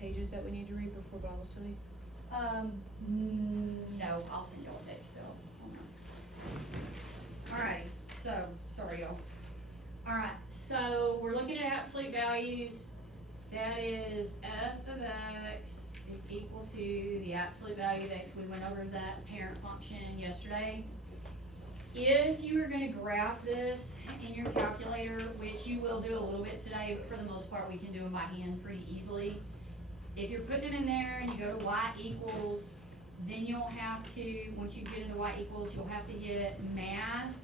pages that we need to read before Bible study? No, I'll send y'all a text, Phil. Alright, so, sorry y'all. Alright, so we're looking at absolute values. That is f of x is equal to the absolute value of x. We went over that parent function yesterday. If you are going to graph this in your calculator, which you will do a little bit today, but for the most part we can do them by hand pretty easily. If you're putting them in there and you go to y equals, then you'll have to, once you get into y equals, you'll have to hit math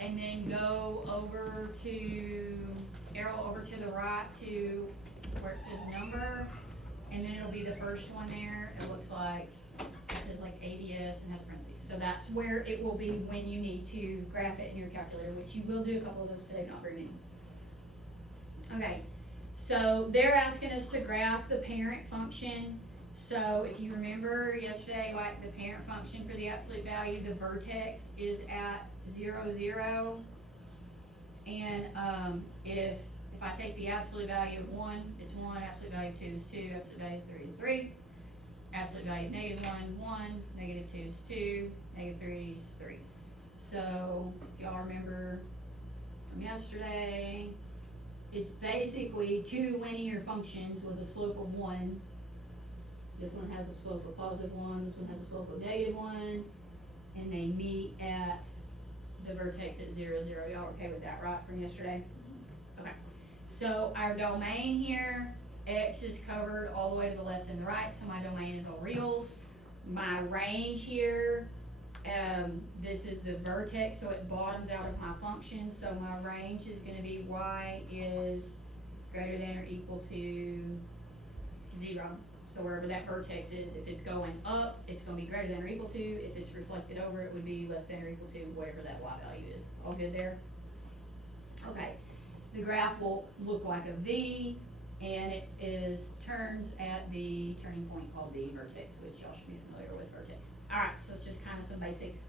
and then go over to, arrow over to the right to where it says number, and then it'll be the first one there. It looks like, it says like ABS and has parentheses. So that's where it will be when you need to graph it in your calculator, which you will do a couple of those today, not very many. Okay, so they're asking us to graph the parent function. So if you remember yesterday, like the parent function for the absolute value, the vertex is at 0, 0. And if I take the absolute value of 1, it's 1, absolute value of 2 is 2, absolute value of 3 is 3. Absolute value of negative 1, 1, negative 2 is 2, negative 3 is 3. So, if y'all remember from yesterday, it's basically two linear functions with a slope of 1. This one has a slope of positive 1, this one has a slope of negative 1, and they meet at the vertex at 0, 0. Y'all okay with that, right, from yesterday? Okay. So, our domain here, x is covered all the way to the left and the right, so my domain is all reals. My range here, this is the vertex, so it bottoms out of my function, so my range is going to be y is greater than or equal to 0. So wherever that vertex is, if it's going up, it's going to be greater than or equal to. If it's reflected over, it would be less than or equal to whatever that y value is. All good there? Okay. The graph will look like a V, and it turns at the turning point called the vertex, which y'all should be familiar with vertex. Alright, so it's just kind of some basics.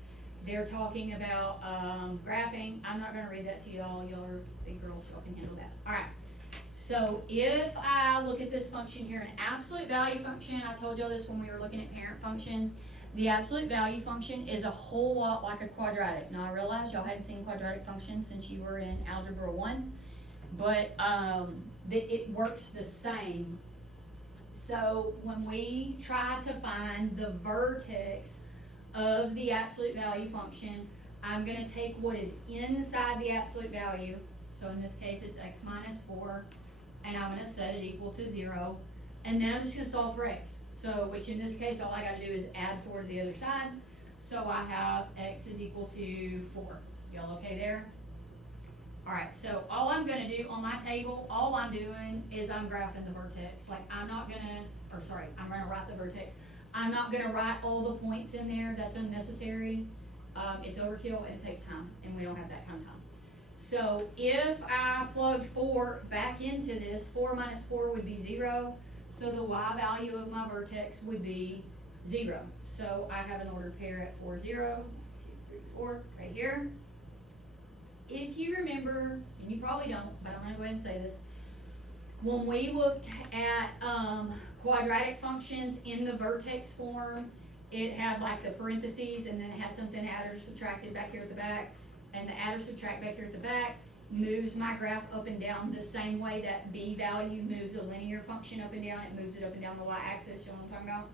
They're talking about graphing. I'm not going to read that to y'all. Y'all are big girls, y'all can handle that. Alright, so if I look at this function here, an absolute value function, I told y'all this when we were looking at parent functions, the absolute value function is a whole lot like a quadratic. Now I realize y'all hadn't seen quadratic functions since you were in Algebra 1, but it works the same. So when we try to find the vertex of the absolute value function, I'm going to take what is inside the absolute value, so in this case it's x minus 4, and I'm going to set it equal to 0, and then I'm just going to solve for x. So, which in this case all I got to do is add 4 to the other side, so I have x is equal to 4. Y'all okay there? Alright, so all I'm going to do on my table, all I'm doing is I'm graphing the vertex. Like I'm going to write the vertex. I'm not going to write all the points in there. That's unnecessary. It's overkill and it takes time, and we don't have that kind of time. So if I plugged 4 back into this, 4 minus 4 would be 0. So the y value of my vertex would be 0. So I have an ordered pair at 4, 0, 1, 2, 3, 4, right here. If you remember, and you probably don't, but I'm going to go ahead and say this, when we looked at quadratic functions in the vertex form, it had like the parentheses, and then it had something added or subtracted back here at the back, and the add or subtract back here at the back moves my graph up and down the same way that b value moves a linear function up and down. It moves it up and down the y-axis. You know what I'm talking about?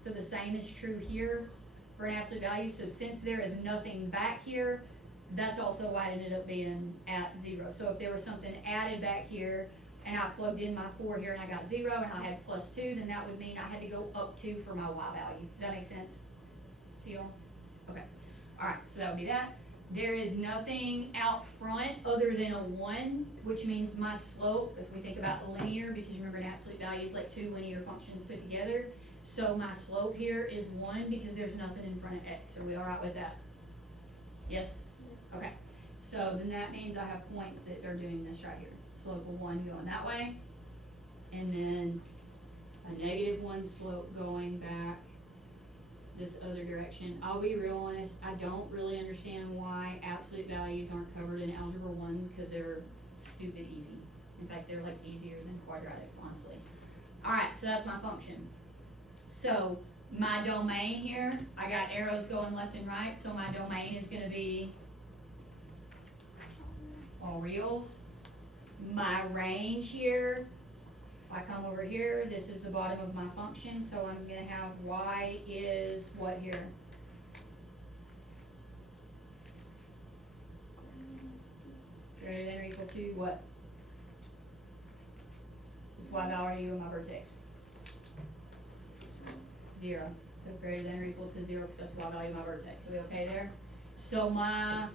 So the same is true here for an absolute value. So since there is nothing back here, that's also why it ended up being at 0. So if there was something added back here and I plugged in my 4 here and I got 0 and I had plus 2, then that would mean I had to go up 2 for my y value. Does that make sense to y'all? Okay. Alright, so that would be that. There is nothing out front other than a 1, which means my slope, if we think about linear, because remember an absolute value is like two linear functions put together. So my slope here is 1 because there's nothing in front of x. Are we alright with that? Yes? Okay, so then that means I have points that are doing this right here. Slope of 1 going that way, and then a negative 1 slope going back this other direction. I'll be real honest, I don't really understand why absolute values aren't covered in Algebra 1 because they're stupid easy. In fact, they're like easier than quadratics, honestly. Alright, so that's my function. So, my domain here, I got arrows going left and right, so my domain is gonna be all reals. My range here, if I come over here, this is the bottom of my function, so I'm gonna have y is what here? Greater than or equal to what? Just y value of my vertex. 0. So greater than or equal to 0, because that's y value of my vertex. Are we okay there? So my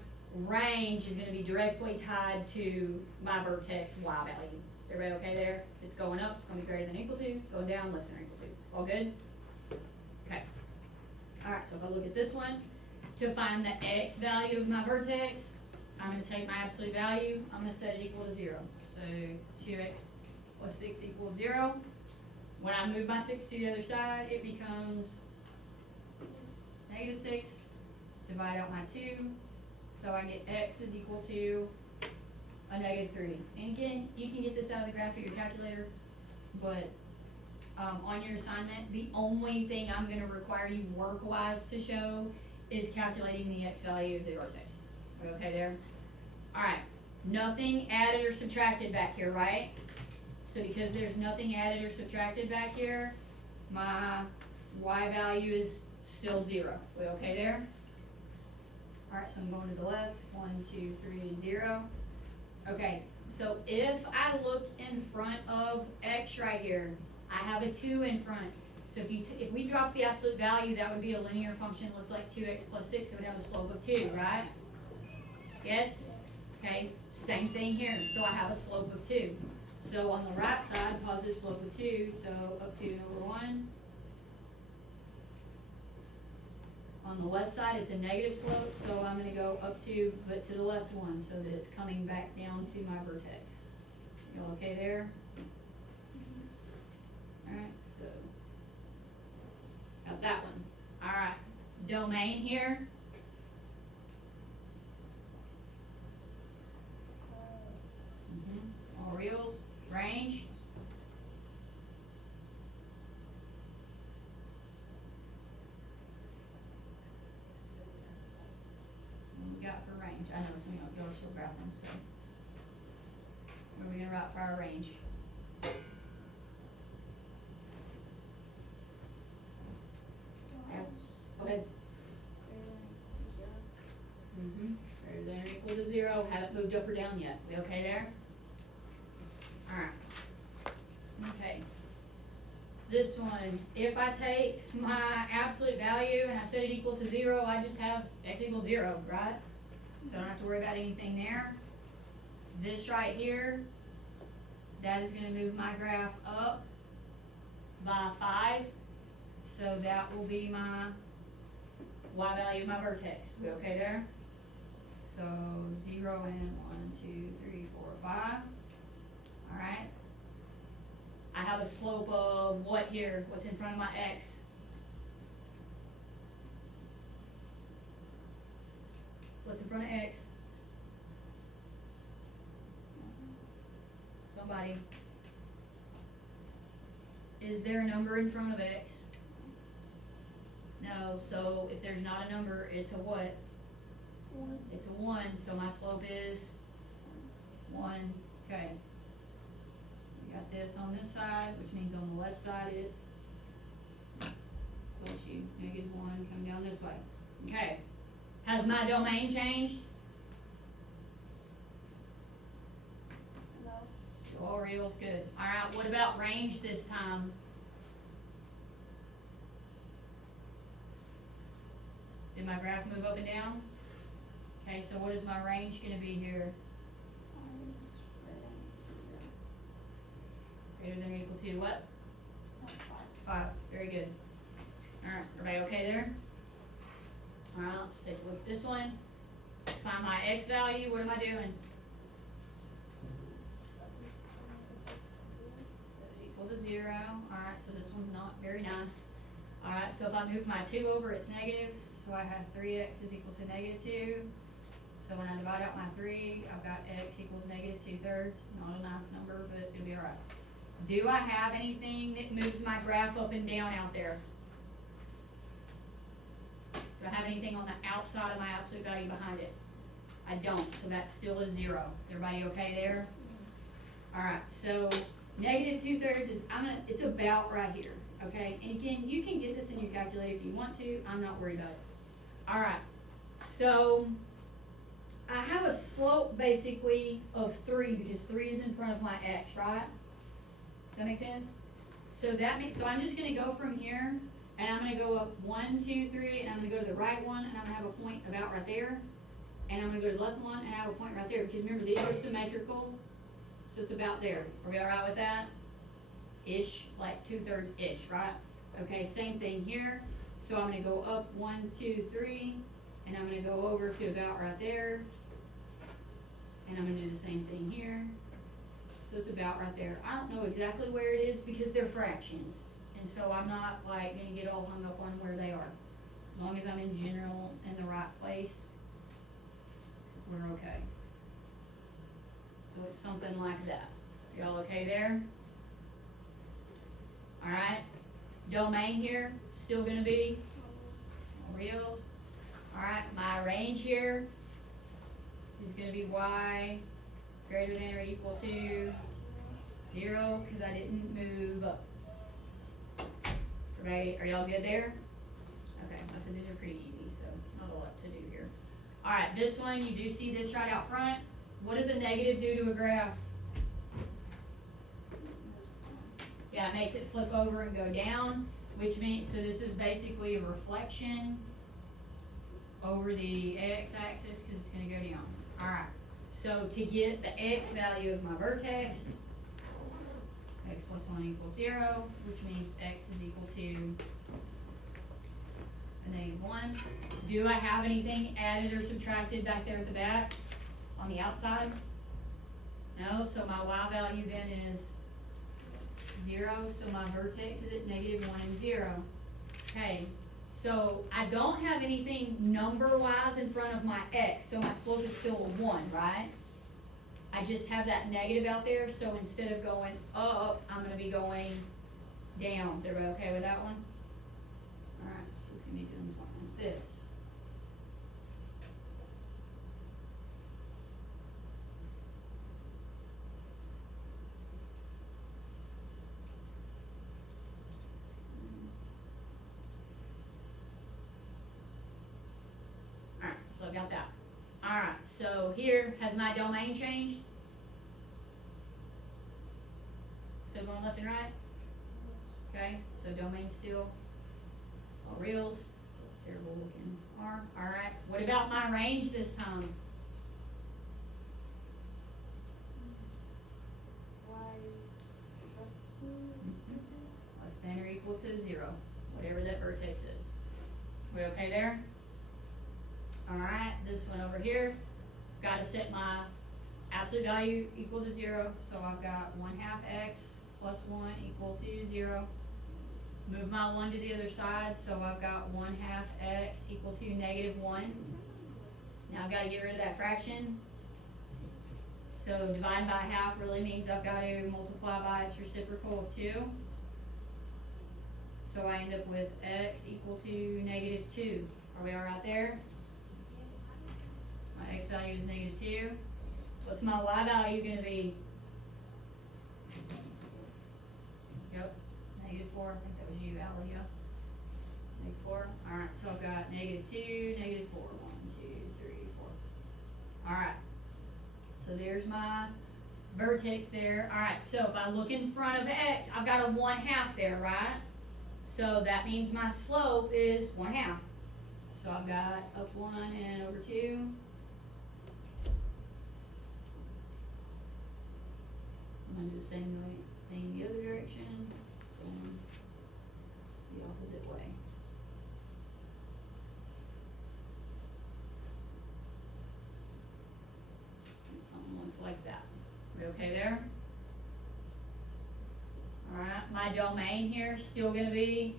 range is gonna be directly tied to my vertex y value. Everybody okay there? If it's going up, it's gonna be greater than or equal to, going down, less than or equal to. All good? Okay. Alright, so if I look at this one, to find the x value of my vertex, I'm gonna take my absolute value, I'm gonna set it equal to 0. So 2x plus 6 equals 0. When I move my 6 to the other side, it becomes negative 6, divide out my 2, so I get x is equal to a negative 3. And again, you can get this out of the graph of your calculator, but on your assignment, the only thing I'm gonna require you work-wise to show is calculating the x value of the vertex. Are we okay there? Alright, nothing added or subtracted back here, right? So because there's nothing added or subtracted back here, my y value is still 0. We okay there? Alright, so I'm going to the left. 1, 2, 3, and 0. Okay, so if I look in front of x right here, I have a 2 in front. So if we drop the absolute value, that would be a linear function. Looks like 2x plus 6. It would have a slope of 2, right? Yes? Okay, same thing here. So I have a slope of 2. So on the right side, positive slope of 2, so up 2 over 1. On the left side, it's a negative slope, so I'm going to go up 2, but to the left 1, so that it's coming back down to my vertex. You all okay there? Alright, so got that one. Alright, domain here. All reals. Range. What we got for range? I know some of y'all are still grappling, so what are we gonna write for our range? Yep. Go ahead. Greater than or equal to 0. Haven't moved up or down yet. We okay there? Alright. Okay. This one, if I take my absolute value and I set it equal to 0, I just have x equals 0, right? So I don't have to worry about anything there. This right here, that is gonna move my graph up by 5. So that will be my y value of my vertex. We okay there? So 0 and 1, 2, 3, 4, 5. Alright. I have a slope of what here? What's in front of my x? What's in front of x? Somebody. Is there a number in front of x? No, so if there's not a number, it's a what? 1. It's a 1, so my slope is 1. Okay. We got this on this side, which means on the left side it's plus you, negative 1, come down this way. Okay. Has my domain changed? No. Still all reals, good. Alright, what about range this time? Did my graph move up and down? Okay, so what is my range gonna be here? Greater than or equal to what? 5. Very good. Alright, everybody okay there? Alright, let's take a look at this one. Find my x value. What am I doing? Set it equal to 0. Alright, so this one's not very nice. Alright, so if I move my 2 over, it's negative. So I have 3x is equal to negative 2. So when I divide out my 3, I've got x equals negative 2/3. Not a nice number, but it'll be alright. Do I have anything that moves my graph up and down out there? Do I have anything on the outside of my absolute value behind it? I don't, so that's still a 0. Everybody okay there? Alright, so negative 2/3 is, it's about right here, okay? And again, you can get this in your calculator if you want to, I'm not worried about it. Alright, so I have a slope basically of 3 because 3 is in front of my x, right? Does that make sense? So so I'm just gonna go from here, and I'm gonna go up 1, 2, 3, and I'm gonna go to the right one, and I'm gonna have a point about right there. And I'm gonna go to the left one and have a point right there, because remember, these are symmetrical, so it's about there. Are we alright with that? Ish, like 2/3 ish, right? Okay, same thing here. So I'm gonna go up 1, 2, 3, and I'm gonna go over to about right there. And I'm gonna do the same thing here. So it's about right there. I don't know exactly where it is because they're fractions. And so I'm not like gonna get all hung up on where they are. As long as I'm in general in the right place, we're okay. So it's something like that. Y'all okay there? Alright. Domain here, still gonna be reals. Alright, my range here is gonna be y greater than or equal to 0, because I didn't move up. Right, are y'all good there? Okay, I said these are pretty easy, so not a lot to do here. Alright, this one, you do see this right out front. What does a negative do to a graph? Yeah, it makes it flip over and go down, which means, so this is basically a reflection over the x-axis, because it's going to go down. Alright, so to get the x value of my vertex, x plus 1 equals 0, which means x is equal to a -1. Do I have anything added or subtracted back there at the back on the outside? No, so my y value then is 0, so my vertex is at -1 and 0. Okay, so I don't have anything number-wise in front of my x, so my slope is still a 1, right? I just have that negative out there, so instead of going up, I'm going to be going down. Is everybody okay with that one? Alright, so it's going to be doing something like this. Alright, so I've got that. Alright, so here, has my domain changed? Still going left and right? Okay, so domain still all reals. It's a terrible looking R. Alright, what about my range this time? Y is Less than or equal to 0, whatever that vertex is. We okay there? Alright, this one over here, gotta set my absolute value equal to 0, so I've got 1/2 x plus 1 equal to 0. Move my 1 to the other side, so I've got 1/2 x equal to -1. Now I've got to get rid of that fraction. So dividing by half really means I've got to multiply by its reciprocal of 2. So I end up with x equal to -2. Are we alright there? My x value is -2. What's my y value going to be? Yep, -4. I think that was you, Alia. -4. Alright, so I've got -2, -4. 1, 2, 3, 4. Alright. So there's my vertex there. Alright, so if I look in front of x, I've got a 1/2 there, right? So that means my slope is 1/2. So I've got up 1 and over 2. I'm going to do the same thing the other direction. Just going the opposite way. Something looks like that. We okay there? Alright, my domain here is still going to be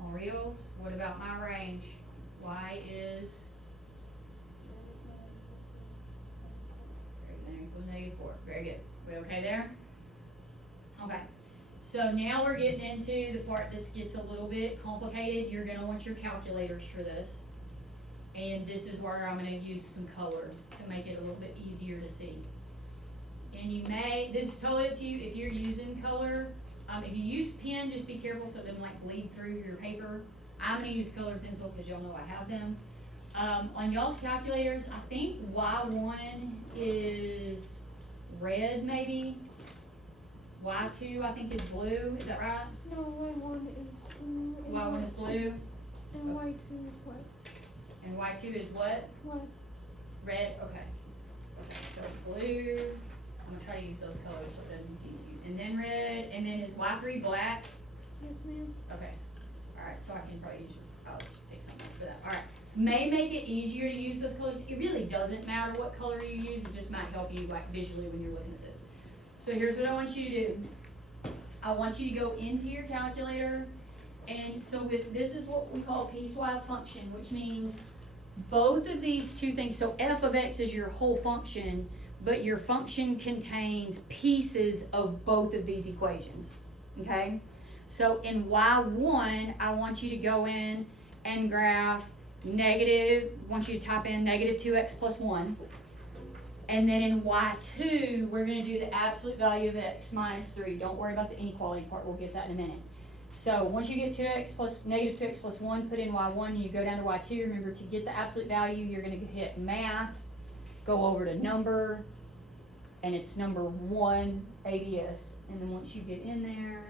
all reals. What about my range? Y is equal to -4. Very good. We okay there? Okay. So now we're getting into the part that gets a little bit complicated. You're gonna want your calculators for this. And this is where I'm gonna use some color to make it a little bit easier to see. And you may, this is totally up to you if you're using color. If you use pen, just be careful so it doesn't like bleed through your paper. I'm gonna use colored pencil because y'all know I have them. On y'all's calculators, I think Y1 is red maybe. Y2 I think is blue, is that right? No, Y1 is blue. And Y1 is blue, And Y2 is what? and Y2 is what? What? Red, okay. Okay, so blue, I'm gonna try to use those colors so it doesn't confuse you. And then red, and then is Y3 black? Yes, ma'am. Okay, alright, so I can probably use, I'll just pick something else for that, alright. May make it easier to use those colors, it really doesn't matter what color you use, it just might help you like visually when you're looking at this. So here's what I want you to do. I want you to go into your calculator, and so this is what we call piecewise function, which means both of these two things, so f of x is your whole function, but your function contains pieces of both of these equations, okay? So in y1, I want you to go in and graph I want you to type in negative 2x plus 1. And then in y2, we're going to do the absolute value of x minus 3. Don't worry about the inequality part. We'll get that in a minute. So once you get negative 2x plus 1, put in y1, and you go down to y2. Remember, to get the absolute value, you're going to hit math, go over to number, and it's number 1 ABS. And then once you get in there,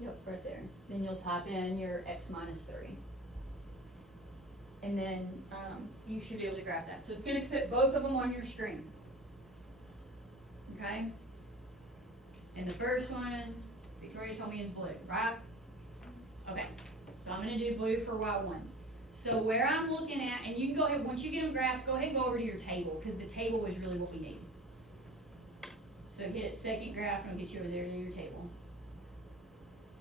yep, right there, then you'll type in your x minus 3. And then you should be able to graph that. So it's going to put both of them on your screen. Okay? And the first one, Victoria told me is blue, right? Okay. So I'm going to do blue for Y1. So where I'm looking at, and you can go ahead, once you get them graphed, go ahead and go over to your table, because the table is really what we need. So get second graph, and I'll get you over there to your table.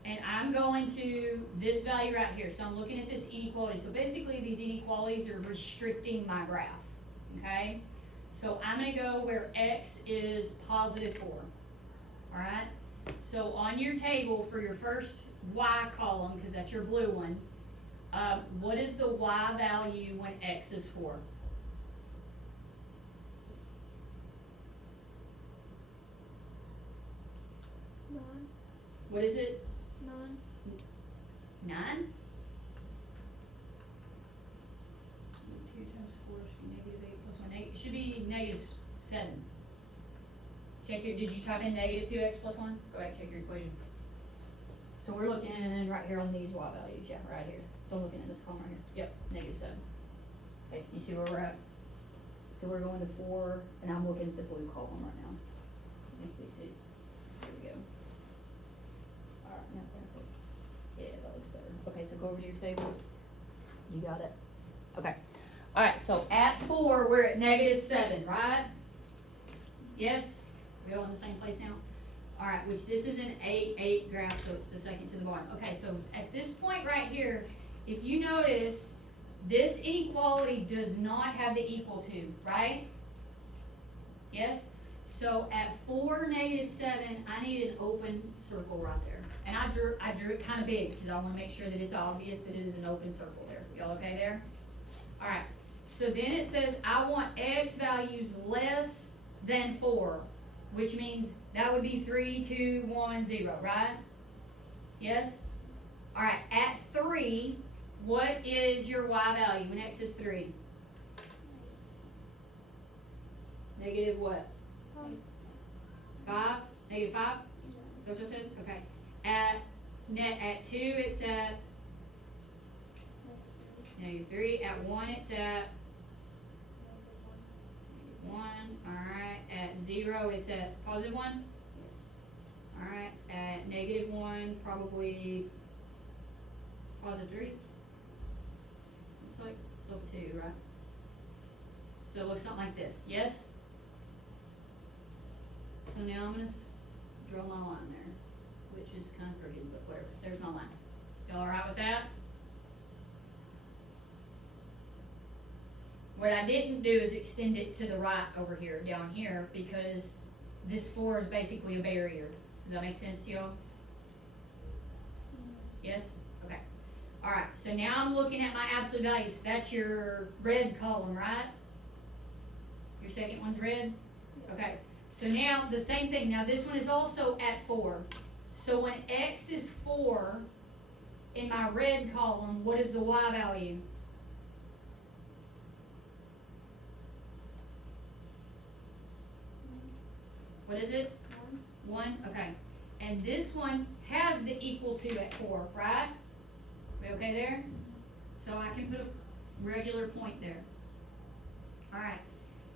And I'm going to this value right here. So I'm looking at this inequality. So basically these inequalities are restricting my graph, okay? So I'm gonna go where x is positive 4, all right? So on your table for your first y column, because that's your blue one, what is the y value when x is 4? Nine. What is it? 9. 9? 2 times 4 should be negative 8 plus 1. It should be negative 7. Check your, did you type in negative 2x plus 1? Go back, check your equation. So we're looking right here on these y values, yeah, right here. So I'm looking at this column right here. Yep, negative 7. Okay, you see where we're at? So we're going to 4, and I'm looking at the blue column right now. Let me fix it. Here we go. Alright, now perfect. Yeah, that looks better. Okay, so go over to your table. You got it. Okay. Alright, so at 4, we're at negative 7, right? Yes? We all in the same place now? Alright, which this is an 8 graph, so it's the second to the bottom. Okay, so at this point right here, if you notice, this inequality does not have the equal to, right? Yes? So at 4, negative 7, I need an open circle right there. And I drew it kind of big because I want to make sure that it's obvious that it is an open circle there. Y'all okay there? All right. So then it says I want x values less than 4, which means that would be 3, 2, 1, 0, right? Yes? All right. At 3, what is your y value when x is 3? Negative what? 5? Negative 5? Is that what you said? Okay. At 2, it's at negative 3. At 1, it's at 1. Alright. At 0, it's at positive 1. Alright. At negative 1, probably positive 3. Looks like so 2, right? So it looks something like this. Yes? So now I'm going to draw my line there, which is kind of crooked, but whatever. There's my line. Y'all alright with that? What I didn't do is extend it to the right over here, down here, because this 4 is basically a barrier. Does that make sense to y'all? Yes? Okay. Alright, so now I'm looking at my absolute values. That's your red column, right? Your second one's red? Okay. So now, the same thing. Now this one is also at 4. So when x is 4, in my red column, what is the y value? What is it? 1? Okay. And this one has the equal to at 4, right? We okay there? So I can put a regular point there. Alright.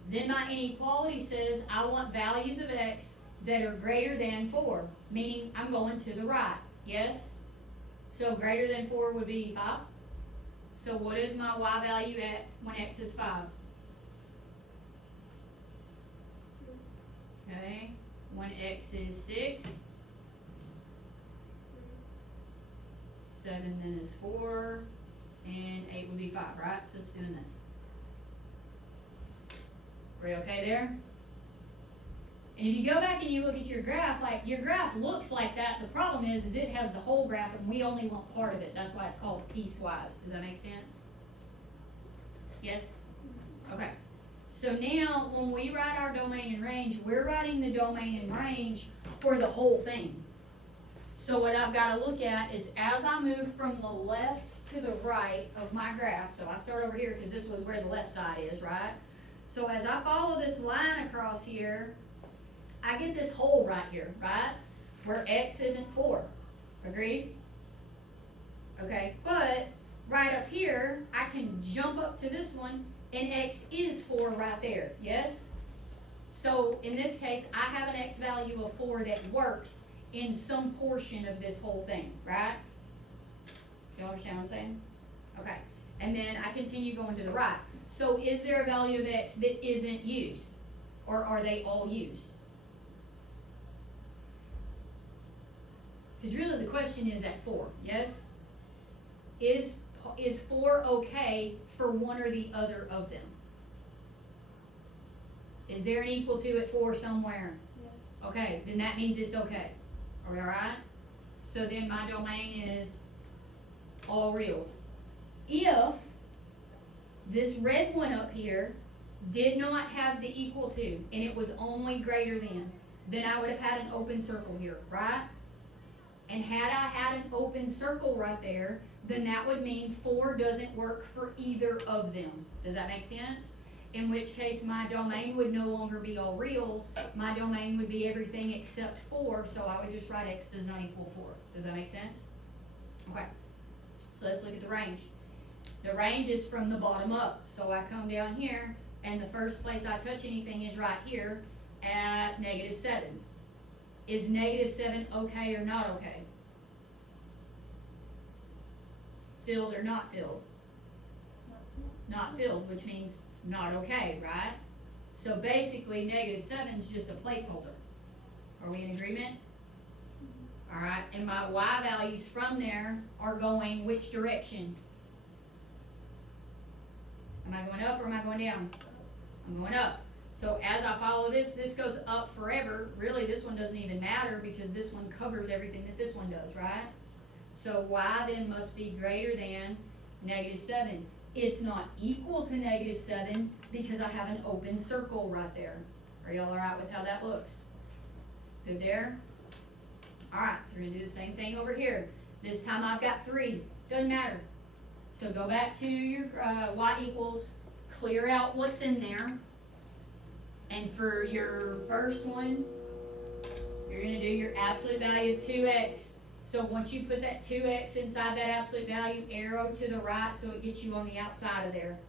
Then my inequality says I want values of x that are greater than 4, meaning I'm going to the right. Yes? So greater than 4 would be 5. So what is my y value at when x is 5? Okay. When x is 6. 7 then is 4. And 8 would be 5, right? So it's doing this. Are you okay there? And if you go back and you look at your graph, like your graph looks like that. The problem is it has the whole graph and we only want part of it. That's why it's called piecewise. Does that make sense? Yes? Okay. So now when we write our domain and range, we're writing the domain and range for the whole thing. So what I've got to look at is as I move from the left to the right of my graph, so I start over here because this was where the left side is, right? So as I follow this line across here, I get this hole right here, right? Where x isn't 4. Agreed? Okay, but right up here, I can jump up to this one and x is 4 right there, yes? So in this case, I have an x value of 4 that works in some portion of this whole thing, right? You understand what I'm saying? Okay, and then I continue going to the right. So is there a value of x that isn't used? Or are they all used? Because really the question is at 4, yes? Is 4 okay for one or the other of them? Is there an equal to at 4 somewhere? Yes. Okay, then that means it's okay. Are we alright? So then my domain is all reals. If this red one up here did not have the equal to, and it was only greater than, then I would have had an open circle here, right? And had I had an open circle right there, then that would mean 4 doesn't work for either of them. Does that make sense? In which case my domain would no longer be all reals. My domain would be everything except 4, so I would just write x does not equal 4. Does that make sense? Okay. So let's look at the range. The range is from the bottom up. So I come down here, and the first place I touch anything is right here at -7. Is -7 okay or not okay? Filled or not filled? Not filled, which means not okay, right? So basically -7 is just a placeholder. Are we in agreement? Alright, and my y values from there are going which direction? Am I going up or am I going down? I'm going up. So as I follow this, this goes up forever. Really, this one doesn't even matter because this one covers everything that this one does, right? So y then must be greater than -7. It's not equal to -7 because I have an open circle right there. Are y'all alright with how that looks? Good there? Alright, so we're going to do the same thing over here. This time I've got 3. Doesn't matter. So go back to your y equals, clear out what's in there. And for your first one, you're going to do your absolute value of 2x. So once you put that 2x inside that absolute value, arrow to the right so it gets you on the outside of there.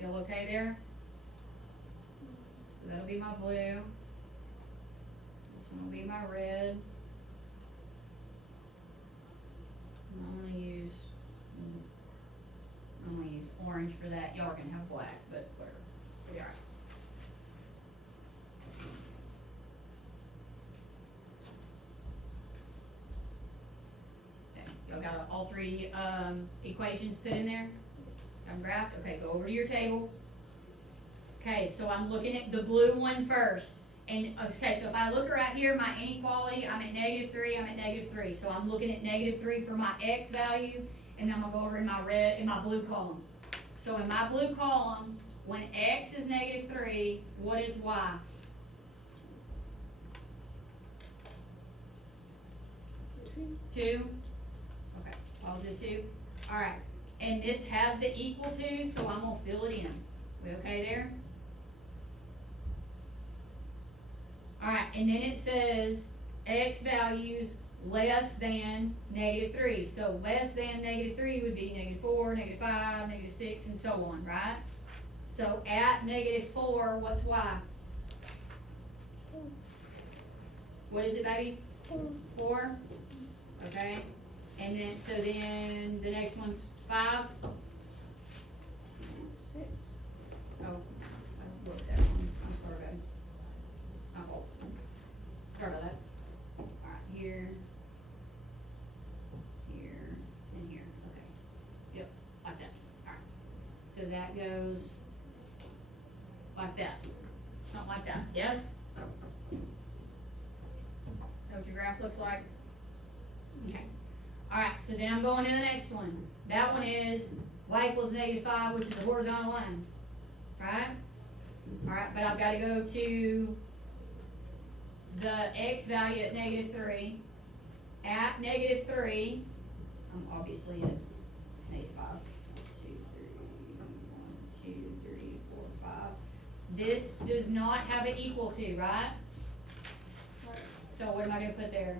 Y'all okay there? So that'll be my blue. This one will be my red. And I'm gonna use orange for that. Y'all are gonna have black, but whatever. We are. Okay, y'all got all 3 equations put in there? I'm graphed? Okay, go over to your table. Okay, so I'm looking at the blue one first. And, okay, so if I look right here, my inequality, I'm at -3, I'm at -3. So I'm looking at -3 for my x value, and then I'm gonna go over in my blue column. So in my blue column, when x is -3, what is y? 2. Okay, +2. Alright, and this has the equal to, so I'm gonna fill it in. We okay there? Alright, and then it says x values less than -3. So less than -3 would be -4, -5, -6, and so on, right? So at -4, what's y? What is it, baby? 4? Okay, and then, so then the next one's 5? 6. Oh, I wrote that one, I'm sorry, babe. My fault. Sorry about that. Alright, here, and here, okay. Yep, like that, alright. So that goes like that, something like that, yes? Is that what your graph looks like? Okay, alright, so then I'm going to the next one. That one is y equals -5, which is the horizontal line, right? Alright, but I've gotta go to the x value at -3. At -3, I'm obviously at -5. 2, 3, 1, 2, 3, 4, 5. This does not have an equal to, right? So what am I gonna put there?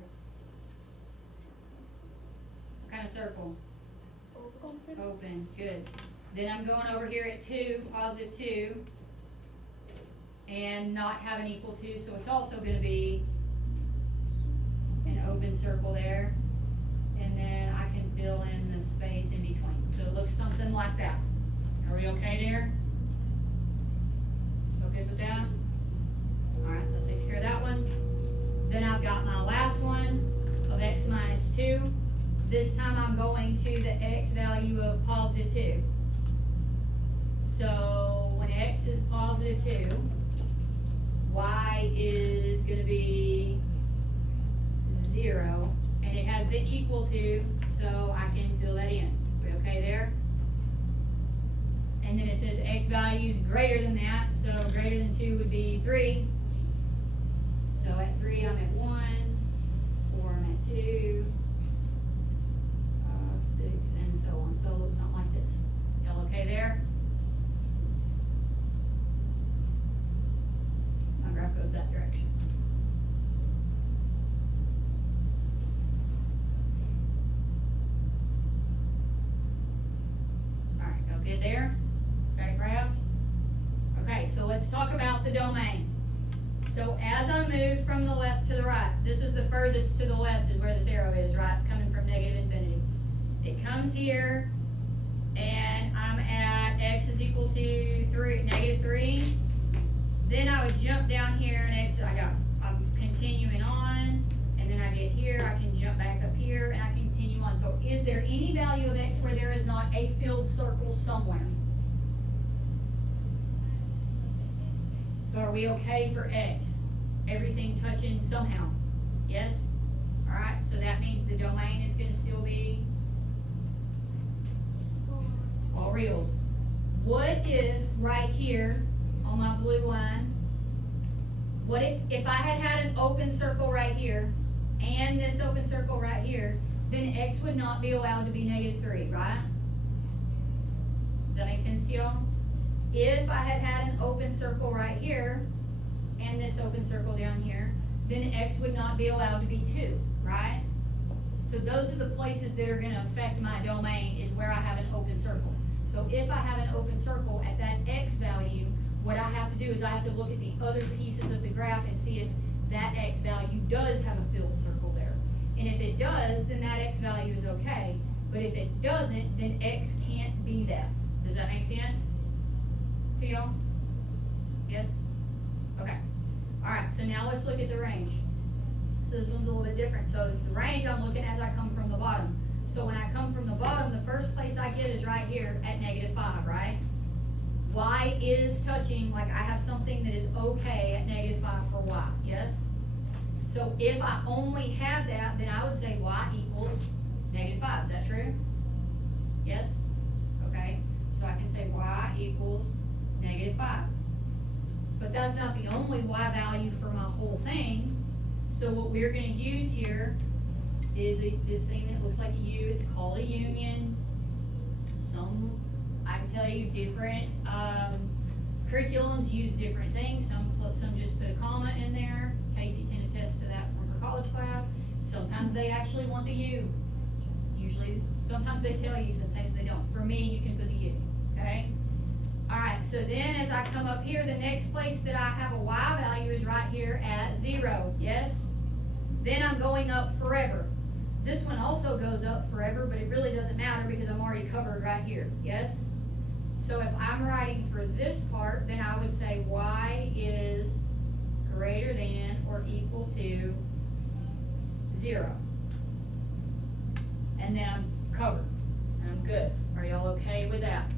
What kind of circle? Open. Open, good. Then I'm going over here at 2, +2, and not have an equal to, so it's also gonna be an open circle there. And then I can fill in the space in between, so it looks something like that. Are we okay there? Okay with that? Alright, so that takes care of that one. Then I've got my last one of x minus 2. This time I'm going to the x value of +2. So when x is +2, y is gonna be 0, and it has the equal to, so I can fill that in. We okay there? And then it says x value is greater than that, so greater than 2 would be 3. So at 3 I'm at 1, 4 I'm at 2, 5, 6, and so on. So it looks something like this. Y'all okay there? My graph goes that direction. Alright, go good there? Got it graphed? Okay, so let's talk about the domain. So as I move from the left to the right, this is the furthest to the left is where this arrow is, right? It's coming from -infinity. It comes here, and I'm at x is equal to -3. Then I would jump down here and I'm continuing on, and then I get here, I can jump back up here, and I continue on. So is there any value of x where there is not a filled circle somewhere? So are we okay for x? Everything touching somehow? Yes? Alright, so that means the domain is going to still be all reals. What if right here on my blue line, what if I had an open circle right here and this open circle right here, then x would not be allowed to be -3, right? Does that make sense to y'all? If I had an open circle right here and this open circle down here, then x would not be allowed to be 2, right? So those are the places that are going to affect my domain, is where I have an open circle. So if I have an open circle at that x value, what I have to do is I have to look at the other pieces of the graph and see if that x value does have a filled circle there. And if it does, then that x value is okay. But if it doesn't, then x can't be that. Does that make sense to y'all? Yes? Okay. Alright, so now let's look at the range. So this one's a little bit different. So it's the range I'm looking as I come from the bottom. So when I come from the bottom, the first place I get is right here at -5, right? y is touching, like I have something that is okay at -5 for y, yes? So if I only had that, then I would say y equals -5, is that true? Yes? Okay, so I can say y equals -5. But that's not the only y value for my whole thing. So what we're gonna use here is this thing that looks like a U, it's called a union. I can tell you different, curriculums use different things, some just put a comma in there. Casey can attest to that from her college class. Sometimes they actually want the U. Usually, sometimes they tell you, sometimes they don't. For me, you can put the U, okay? Alright, so then as I come up here, the next place that I have a y value is right here at 0, yes? Then I'm going up forever. This one also goes up forever, but it really doesn't matter because I'm already covered right here, yes? So if I'm writing for this part, then I would say y is greater than or equal to 0. And then I'm covered, and I'm good. Are y'all okay with that?